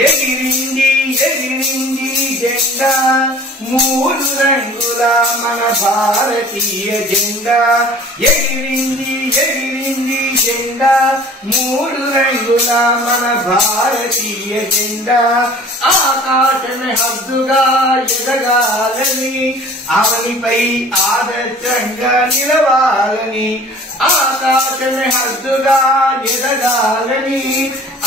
ఎగిరింది ఎగిరింది జెండా మూడు రంగుల మన భారతీయ జెండా ఎగిరింది ఎగిరింది జెండా మూడు రంగుల మన భారతీయ జెండా ఆకాశమే హద్దుగా ఎదగాలని అవనిపై ఆదర్శంగా నిలవాలని ఆకాశమే హద్దుగా ఎదగాలని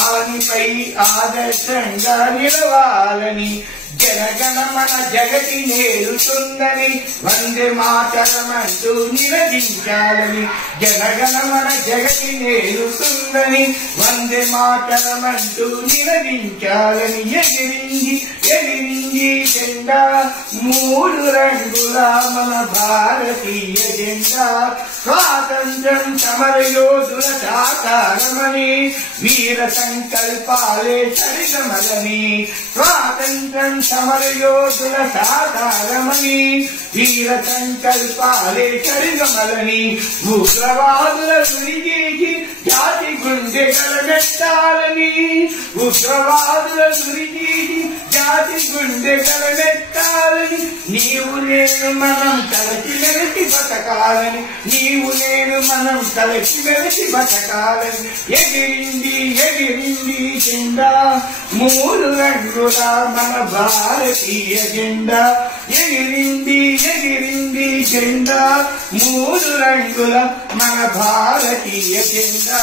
అవనిపై ఆదర్శంగా నిలవాలని జనగణమన జగతి నేలుతుందని వందే మాతరమంటూ నినదించాలని జనగణమన జగతి నేలుతుందని వందే మాతరమంటూ నినదించాలని ఎగిరింది ఎగిరింది జెండా మూడు రంగుల మన భారతీయ జెండా స్వాతంత్ర్యం సమరయోధుల సాకారమని వీర సంకల్పాలే సరిగమలని స్వాతంత్ర్యం సమరయోధుల సాకారమని వీర సంకల్పాలే సరిగమలని ఉగ్రవాదుల గురిచేసి జాతి గుండె కలనెత్తాలని ఉగ్రవాదుల గురిచేసి జాతి గుండె కలనెత్తాలని నీవు నేను మనం కలిసి మెలిసి బతకాలని నీవు నేను మనం కలిసి మెలిసి బతకాలని ఎగిరింది ఎగిరింది జెండా మూడు రంగుల మన భారతీయ జెండా ఎగిరింది ఎగిరింది జెండా మూడు రంగుల మన భారతీయ జెండా